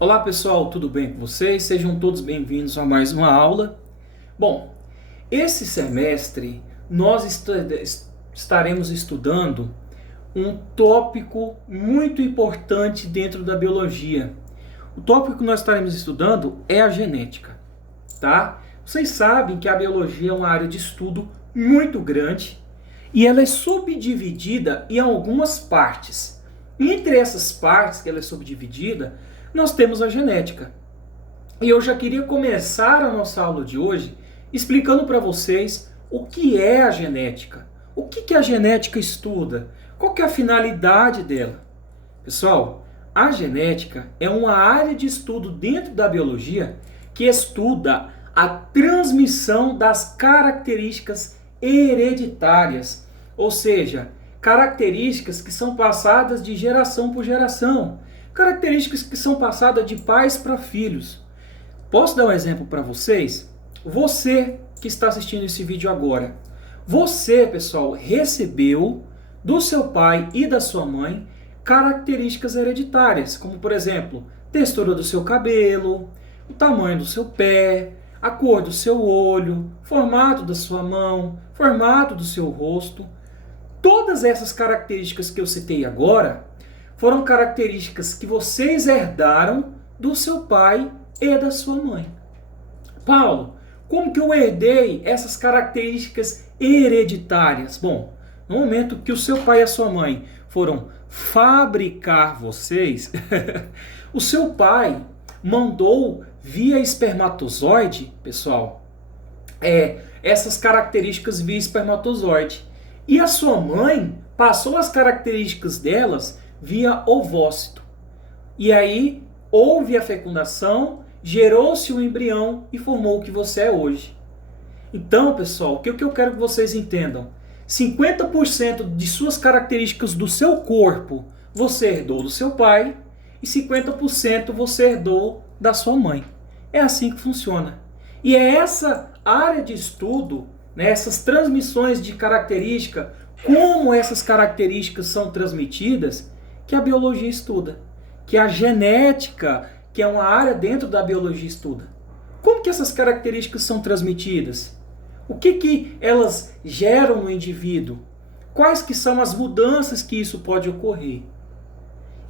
Olá pessoal, tudo bem com vocês? Sejam todos bem-vindos a mais uma aula. Bom, esse semestre nós estaremos estudando um tópico muito importante dentro da biologia. O tópico que nós estaremos estudando é a genética, tá? Vocês sabem que a biologia é uma área de estudo muito grande e ela é subdividida em algumas partes. Entre essas partes que ela é subdividida, nós temos a genética. E eu já queria começar a nossa aula de hoje explicando para vocês o que é a genética. O que a genética estuda? Qual que é a finalidade dela? Pessoal, a genética é uma área de estudo dentro da biologia que estuda a transmissão das características hereditárias, ou seja, características que são passadas de geração por geração. Características que são passadas de pais para filhos. Posso dar um exemplo para vocês? Você que está assistindo esse vídeo agora. Você, pessoal, recebeu do seu pai e da sua mãe características hereditárias, como por exemplo, textura do seu cabelo, o tamanho do seu pé, a cor do seu olho, formato da sua mão, formato do seu rosto. Todas essas características que eu citei agora foram características que vocês herdaram do seu pai e da sua mãe. Paulo, como que eu herdei essas características hereditárias? Bom, no momento que o seu pai e a sua mãe foram fabricar vocês, o seu pai mandou via espermatozoide, pessoal, essas características via espermatozoide. E a sua mãe passou as características delas via ovócito. E aí houve a fecundação, gerou-se o embrião e formou o que você é hoje. Então, pessoal, o que eu quero que vocês entendam? 50% de suas características do seu corpo você herdou do seu pai e 50% você herdou da sua mãe. É assim que funciona. E é essa área de estudo, né, essas transmissões de característica, como essas características são transmitidas, que a biologia estuda, que a genética, que é uma área dentro da biologia, estuda. Como que essas características são transmitidas? O que elas geram no indivíduo? Quais que são as mudanças que isso pode ocorrer?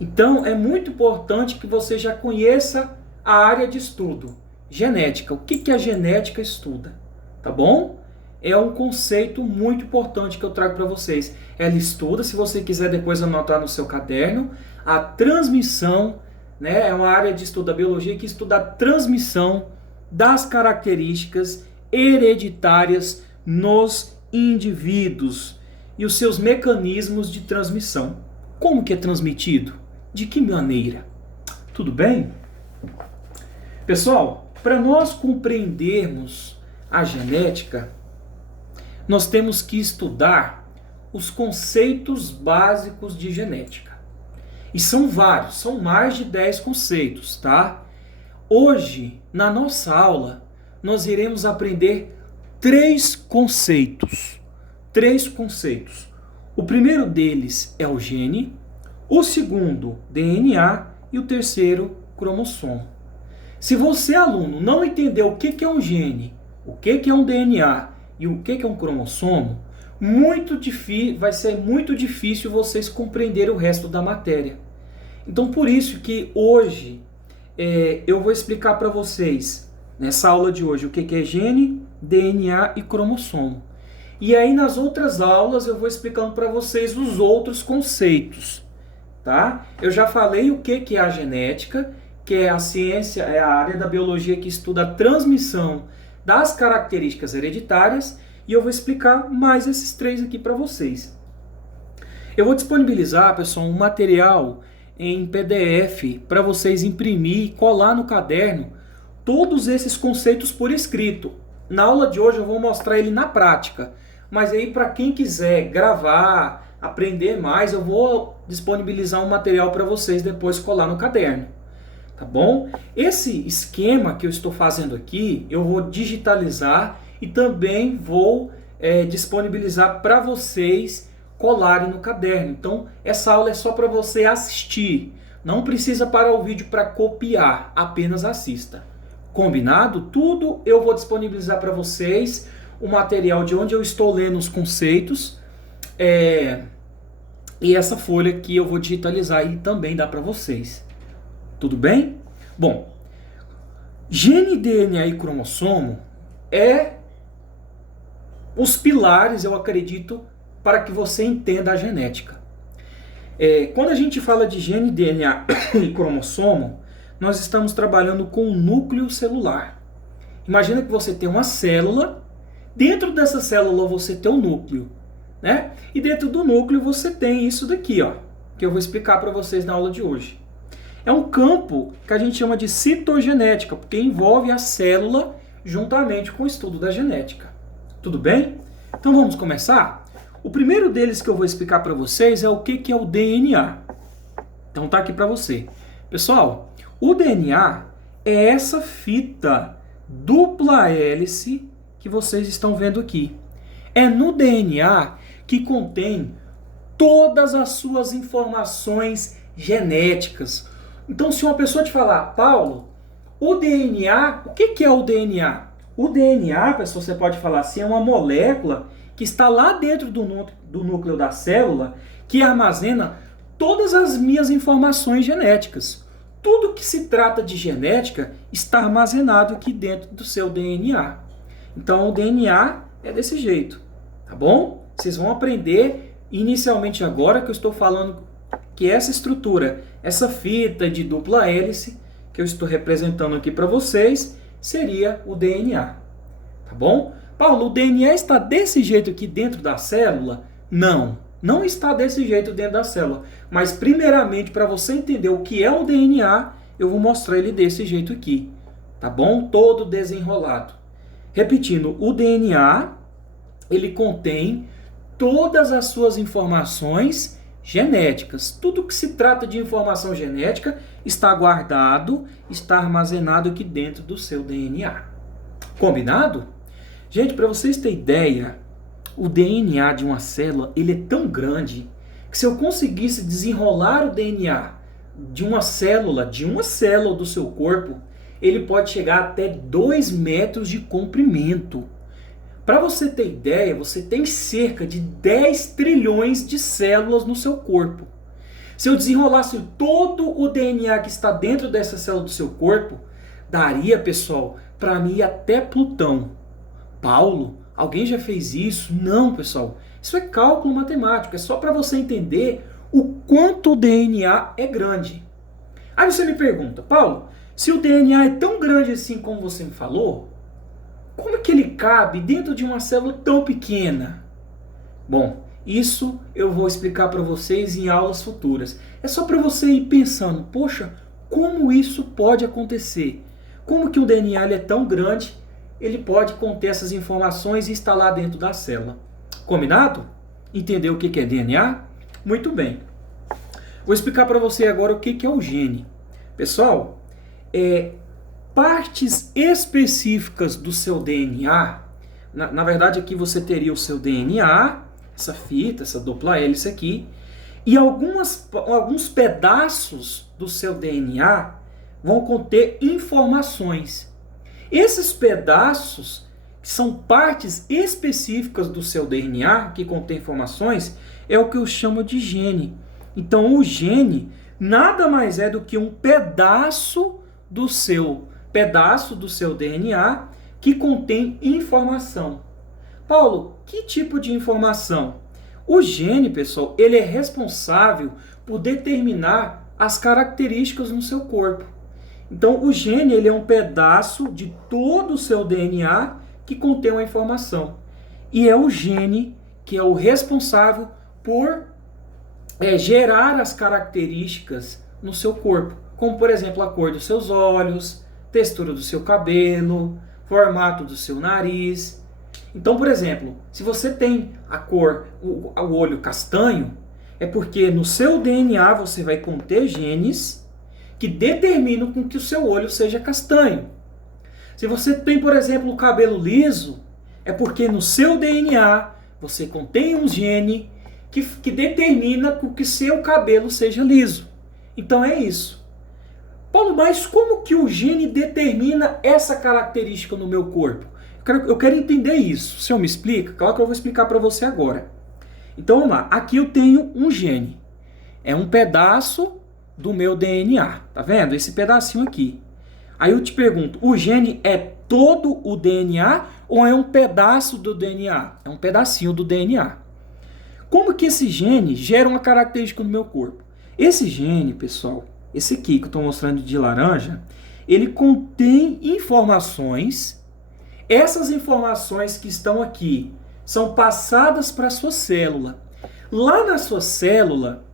Então, é muito importante que você já conheça a área de estudo, genética. O que a genética estuda? Tá bom? É um conceito muito importante que eu trago para vocês. Ela estuda, se você quiser depois anotar no seu caderno, a transmissão, né? É uma área de estudo da biologia que estuda a transmissão das características hereditárias nos indivíduos e os seus mecanismos de transmissão. Como que é transmitido? De que maneira? Tudo bem? Pessoal, para nós compreendermos a genética, nós temos que estudar os conceitos básicos de genética. E são vários, são mais de 10 conceitos, tá? Hoje, na nossa aula, nós iremos aprender três conceitos. O primeiro deles é o gene, o segundo, DNA, e o terceiro, cromossomo. Se você, aluno, não entender o que é um gene, o que é um DNA e o que é um cromossomo, vai ser muito difícil vocês compreenderem o resto da matéria. Então, por isso que hoje eu vou explicar para vocês, nessa aula de hoje, o que é gene, DNA e cromossomo. E aí, nas outras aulas, eu vou explicando para vocês os outros conceitos. Tá? Eu já falei o que é a genética, que é a ciência, é a área da biologia que estuda a transmissão das características hereditárias, e eu vou explicar mais esses três aqui para vocês. Eu vou disponibilizar, pessoal, um material em PDF para vocês imprimir e colar no caderno todos esses conceitos por escrito. Na aula de hoje eu vou mostrar ele na prática, mas aí para quem quiser gravar, aprender mais, eu vou disponibilizar um material para vocês depois colar no caderno. Tá bom? Esse esquema que eu estou fazendo aqui, eu vou digitalizar e também vou disponibilizar para vocês colarem no caderno. Então, essa aula é só para você assistir. Não precisa parar o vídeo para copiar, apenas assista. Combinado? Tudo eu vou disponibilizar para vocês, o material de onde eu estou lendo os conceitos, e essa folha que eu vou digitalizar e também dá para vocês. Tudo bem? Bom, gene, DNA e cromossomo é os pilares, eu acredito, para que você entenda a genética. Quando a gente fala de gene, DNA e cromossomo, nós estamos trabalhando com o núcleo celular. Imagina que você tem uma célula, dentro dessa célula você tem um núcleo, né? E dentro do núcleo você tem isso daqui, ó, que eu vou explicar para vocês na aula de hoje. É um campo que a gente chama de citogenética, porque envolve a célula juntamente com o estudo da genética. Tudo bem? Então vamos começar? O primeiro deles que eu vou explicar para vocês é o que é o DNA. Então tá aqui para você. Pessoal, o DNA é essa fita dupla hélice que vocês estão vendo aqui. É no DNA que contém todas as suas informações genéticas. Então, se uma pessoa te falar, Paulo, o DNA, o que é o DNA? O DNA, pessoal, você pode falar assim, é uma molécula que está lá dentro do núcleo da célula que armazena todas as minhas informações genéticas. Tudo que se trata de genética está armazenado aqui dentro do seu DNA. Então, o DNA é desse jeito, tá bom? Vocês vão aprender inicialmente agora que eu estou falando que essa estrutura, essa fita de dupla hélice que eu estou representando aqui para vocês, seria o DNA, tá bom? Paulo, o DNA está desse jeito aqui dentro da célula? Não, não está desse jeito dentro da célula. Mas primeiramente, para você entender o que é o DNA, eu vou mostrar ele desse jeito aqui, tá bom? Todo desenrolado. Repetindo, o DNA, ele contém todas as suas informações genéticas. Tudo que se trata de informação genética está guardado, está armazenado aqui dentro do seu DNA. Combinado? Gente, para vocês terem ideia, o DNA de uma célula, ele é tão grande que se eu conseguisse desenrolar o DNA de uma célula do seu corpo, ele pode chegar até 2 metros de comprimento. Para você ter ideia, você tem cerca de 10 trilhões de células no seu corpo. Se eu desenrolasse todo o DNA que está dentro dessa célula do seu corpo, daria, pessoal, para mim ir até Plutão. Paulo, alguém já fez isso? Não, pessoal. Isso é cálculo matemático. É só para você entender o quanto o DNA é grande. Aí você me pergunta, Paulo, se o DNA é tão grande assim como você me falou, como é que ele cabe dentro de uma célula tão pequena? Bom, isso eu vou explicar para vocês em aulas futuras. É só para você ir pensando, poxa, como isso pode acontecer? Como que o DNA ele é tão grande, ele pode conter essas informações e estar lá dentro da célula? Combinado? Entendeu o que é DNA? Muito bem. Vou explicar para você agora o que é o gene. Pessoal, partes específicas do seu DNA, na verdade aqui você teria o seu DNA, essa fita, essa dupla hélice aqui, e alguns pedaços do seu DNA vão conter informações. Esses pedaços, que são partes específicas do seu DNA, que contém informações, é o que eu chamo de gene. Então o gene nada mais é do que um pedaço do seu DNA que contém informação. Paulo, que tipo de informação? O gene, pessoal, ele é responsável por determinar as características no seu corpo. Então, o gene ele é um pedaço de todo o seu DNA que contém uma informação. E é o gene que é o responsável por gerar as características no seu corpo. Como, por exemplo, a cor dos seus olhos, textura do seu cabelo, formato do seu nariz. Então, por exemplo, se você tem a cor, o olho castanho, é porque no seu DNA você vai conter genes que determinam com que o seu olho seja castanho. Se você tem, por exemplo, o cabelo liso, é porque no seu DNA você contém um gene que determina com que seu cabelo seja liso. Então é isso. Paulo, mas como que o gene determina essa característica no meu corpo? Eu quero entender isso. O senhor me explica? Claro que eu vou explicar para você agora. Então vamos lá. Aqui eu tenho um gene. É um pedaço do meu DNA. Tá vendo? Esse pedacinho aqui. Aí eu te pergunto, o gene é todo o DNA ou é um pedaço do DNA? É um pedacinho do DNA. Como que esse gene gera uma característica no meu corpo? Esse gene, pessoal, esse aqui que eu estou mostrando de laranja, ele contém informações. Essas informações que estão aqui são passadas para a sua célula. Lá na sua célula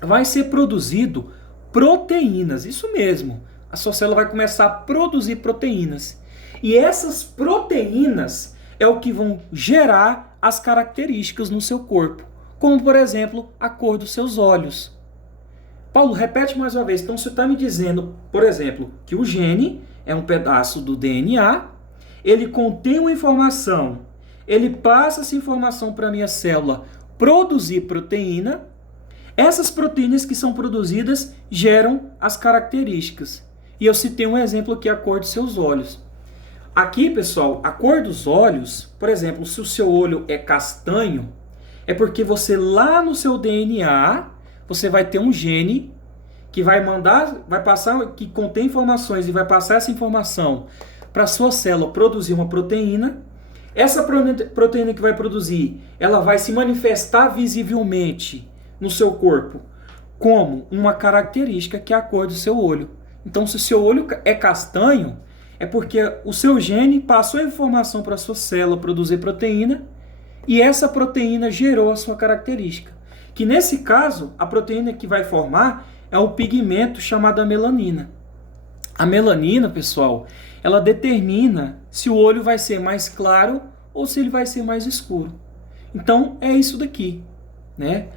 vai ser produzido proteínas, isso mesmo. A sua célula vai começar a produzir proteínas. E essas proteínas é o que vão gerar as características no seu corpo. Como, por exemplo, a cor dos seus olhos. Paulo, repete mais uma vez. Então, você está me dizendo, por exemplo, que o gene é um pedaço do DNA, ele contém uma informação, ele passa essa informação para a minha célula produzir proteína. Essas proteínas que são produzidas geram as características. E eu citei um exemplo aqui, a cor dos seus olhos. Aqui, pessoal, a cor dos olhos, por exemplo, se o seu olho é castanho, é porque você lá no seu DNA, você vai ter um gene que vai passar, que contém informações e vai passar essa informação para a sua célula produzir uma proteína. Essa proteína que vai produzir, ela vai se manifestar visivelmente no seu corpo como uma característica que é a cor do seu olho. Então, se o seu olho é castanho, é porque o seu gene passou a informação para a sua célula produzir proteína e essa proteína gerou a sua característica. Que nesse caso, a proteína que vai formar é o pigmento chamado melanina. A melanina, pessoal, ela determina se o olho vai ser mais claro ou se ele vai ser mais escuro. Então, é isso daqui, né?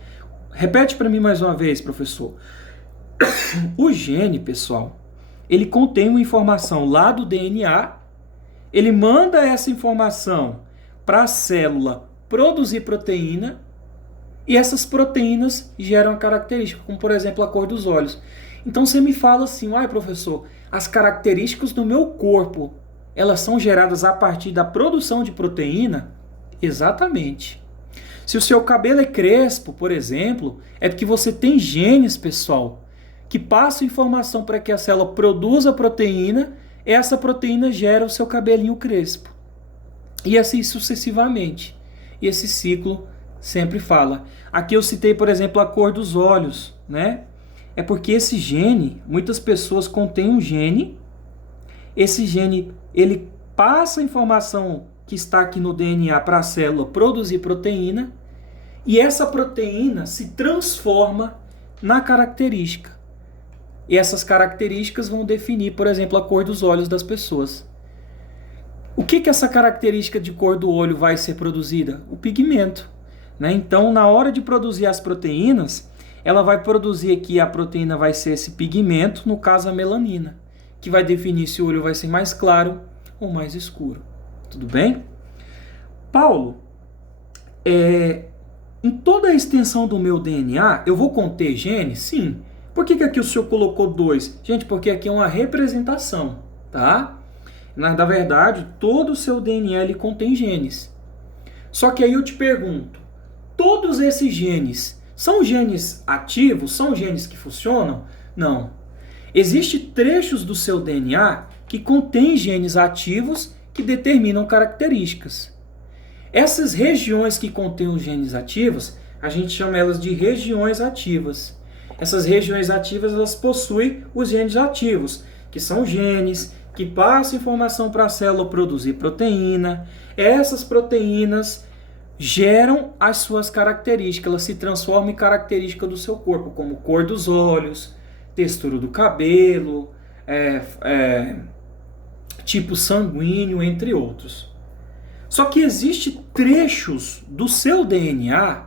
Repete para mim mais uma vez, professor. O gene, pessoal, ele contém uma informação lá do DNA, ele manda essa informação para a célula produzir proteína, e essas proteínas geram a característica, como por exemplo a cor dos olhos. Então você me fala assim, professor, as características do meu corpo, elas são geradas a partir da produção de proteína? Exatamente. Se o seu cabelo é crespo, por exemplo, é porque você tem genes, pessoal, que passam informação para que a célula produza proteína, essa proteína gera o seu cabelinho crespo. E assim sucessivamente. E esse ciclo sempre fala. Aqui eu citei, por exemplo, a cor dos olhos, né? É porque esse gene, muitas pessoas contêm um gene, esse gene, ele passa a informação que está aqui no DNA para a célula produzir proteína, e essa proteína se transforma na característica. E essas características vão definir, por exemplo, a cor dos olhos das pessoas. O que essa característica de cor do olho vai ser produzida? O pigmento, né? Então, na hora de produzir as proteínas, ela vai produzir aqui, a proteína vai ser esse pigmento, no caso a melanina, que vai definir se o olho vai ser mais claro ou mais escuro. Tudo bem? Paulo, em toda a extensão do meu DNA, eu vou conter genes? Sim. Por que aqui o senhor colocou 2? Gente, porque aqui é uma representação, tá? Na verdade, todo o seu DNA ele contém genes. Só que aí eu te pergunto, todos esses genes são genes ativos? São genes que funcionam? Não. Existem trechos do seu DNA que contêm genes ativos que determinam características. Essas regiões que contêm os genes ativos, a gente chama elas de regiões ativas. Essas regiões ativas, elas possuem os genes ativos, que são genes que passam informação para a célula produzir proteína. Essas proteínas geram as suas características, elas se transformam em características do seu corpo, como cor dos olhos, textura do cabelo, tipo sanguíneo, entre outros. Só que existem trechos do seu DNA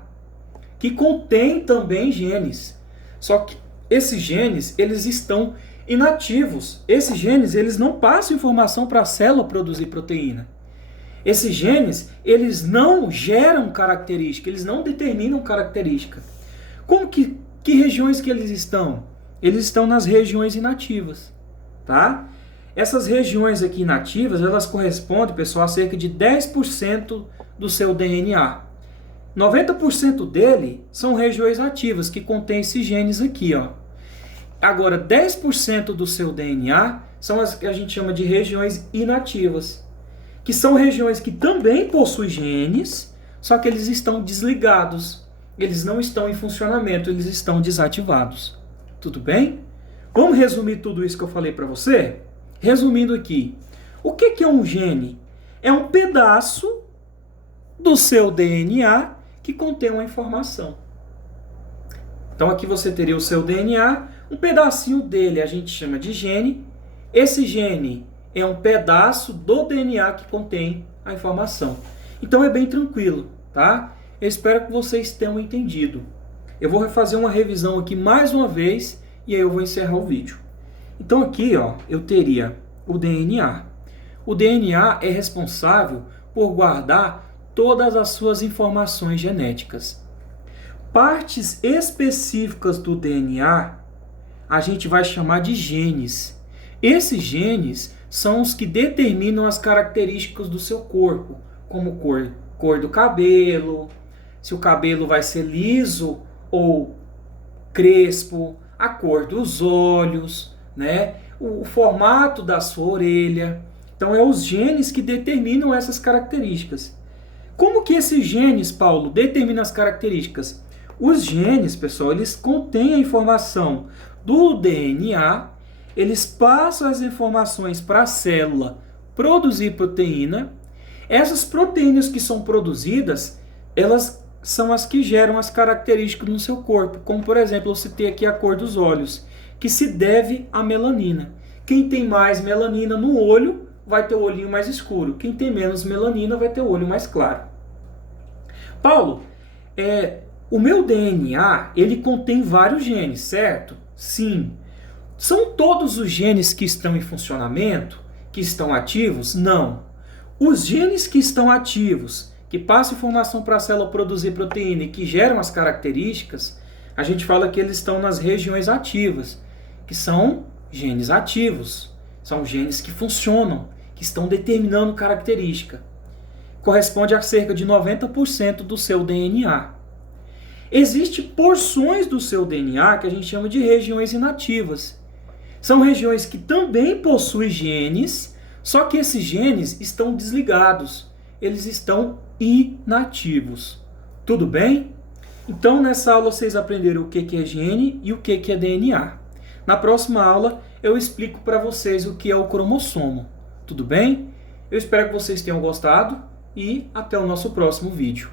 que contêm também genes. Só que esses genes, eles estão inativos. Esses genes, eles não passam informação para a célula produzir proteína. Esses genes, eles não geram característica, eles não determinam característica. Que regiões que eles estão? eles estão nas regiões inativas, tá? Essas regiões aqui inativas, elas correspondem, pessoal, a cerca de 10% do seu DNA. 90% dele são regiões ativas, que contêm esses genes aqui, ó. Agora, 10% do seu DNA são as que a gente chama de regiões inativas, que são regiões que também possuem genes, só que eles estão desligados. Eles não estão em funcionamento, eles estão desativados. Tudo bem? Vamos resumir tudo isso que eu falei para você? Resumindo aqui, o que é um gene? É um pedaço do seu DNA que contém uma informação. Então aqui você teria o seu DNA, um pedacinho dele a gente chama de gene. Esse gene é um pedaço do DNA que contém a informação. Então é bem tranquilo, tá? Eu espero que vocês tenham entendido. Eu vou fazer uma revisão aqui mais uma vez e aí eu vou encerrar o vídeo. Então aqui, ó, eu teria o DNA. O DNA é responsável por guardar todas as suas informações genéticas. Partes específicas do DNA a gente vai chamar de genes. Esses genes são os que determinam as características do seu corpo, como cor do cabelo, se o cabelo vai ser liso ou crespo, a cor dos olhos, né? O formato da sua orelha. Então, é os genes que determinam essas características. Como que esses genes, Paulo, determinam as características? Os genes, pessoal, eles contêm a informação do DNA, eles passam as informações para a célula produzir proteína. Essas proteínas que são produzidas, elas são as que geram as características no seu corpo. Como, por exemplo, eu citei aqui a cor dos olhos, que se deve à melanina. Quem tem mais melanina no olho vai ter o olhinho mais escuro. Quem tem menos melanina vai ter o olho mais claro. Paulo, o meu DNA, ele contém vários genes, certo? Sim. São todos os genes que estão em funcionamento, que estão ativos? Não. Os genes que estão ativos, que passam informação para a célula produzir proteína e que geram as características, a gente fala que eles estão nas regiões ativas, que são genes ativos. São genes que funcionam, que estão determinando característica. Corresponde a cerca de 90% do seu DNA. Existem porções do seu DNA que a gente chama de regiões inativas. São regiões que também possuem genes, só que esses genes estão desligados. Eles estão inativos. Tudo bem? Então, nessa aula vocês aprenderam o que é gene e o que é DNA. Na próxima aula, eu explico para vocês o que é o cromossomo. Tudo bem? Eu espero que vocês tenham gostado e até o nosso próximo vídeo.